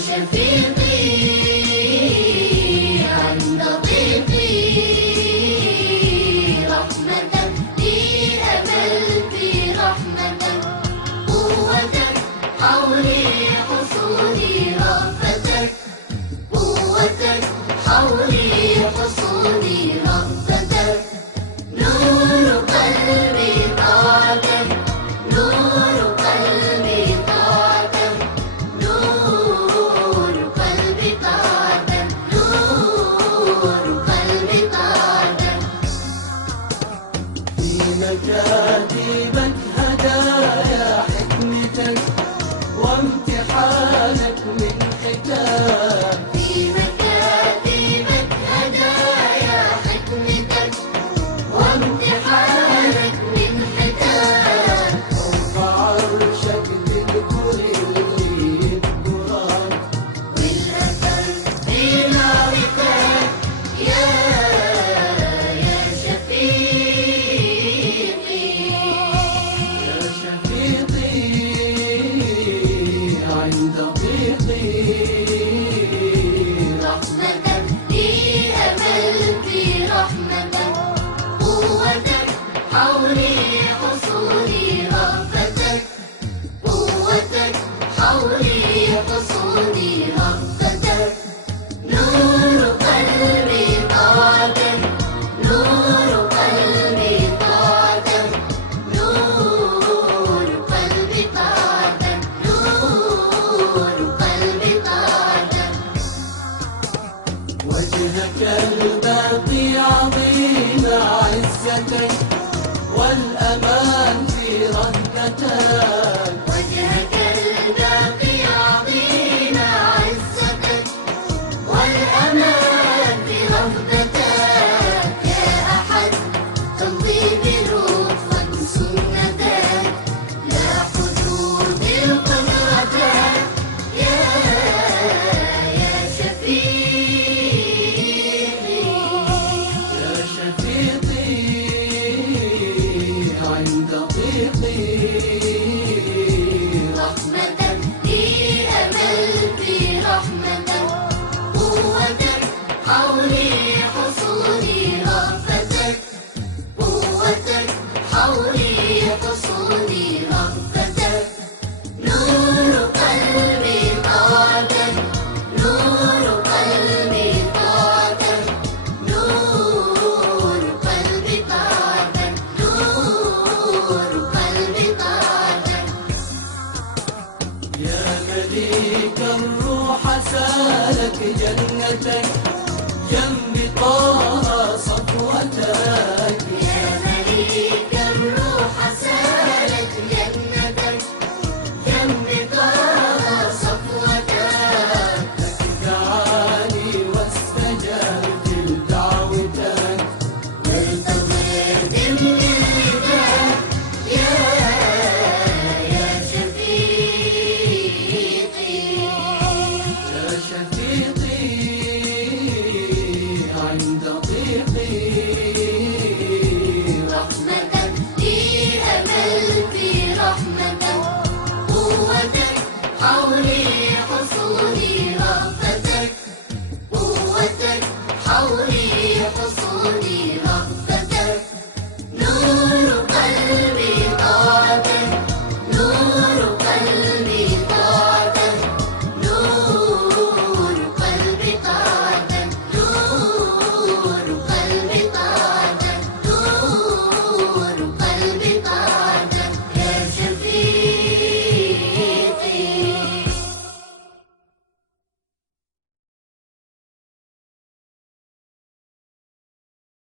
شفيقي عند ضيقي رحمتك لي أمل في رحمتك قوتك حولي حصوني رأفتك قوتك حولي حصوني رأفتك نور قلبي طاعتك نور قلبي طاعتك نور قلبي طاعتك نور قلبي طاعتك في مكاتبك هدايا حكمتك وامتحانك من ختام في مكاتبك هدايا حكمتك وامتحانك من ختام فوق عرشك بالكل القرآن والأثر في نعمتك يا شفيقي يا شفيقي عند ضيقي رحمتك لي أمل في رحمتك قوتك حولي حصولي رأفتك قوتك حولي حصولي رأفتك نور قلبي طاعتك نور قلبي طاعتك نور قلبي طاعتك نور قلبي طاعتك وجهك الباقي عظيم عزتك والأمان في رهبتك وجهك الباقي عظيم عزتك والأمان برغبتك يا أحد تمضي بلطفك سنتك لا حدود لقدرتك يا شفيقي يا شفيقي عند ضيقي رحمتك لي أمل في رحمتك قوتك حولي حصولي رأفتك قوتك حولي حصولي رأفتك نور قلبي طاعتك نور قلبي طاعتك نور قلبي طاعتك نور قلبي طاعتك يا مليك الروح سالك جنتك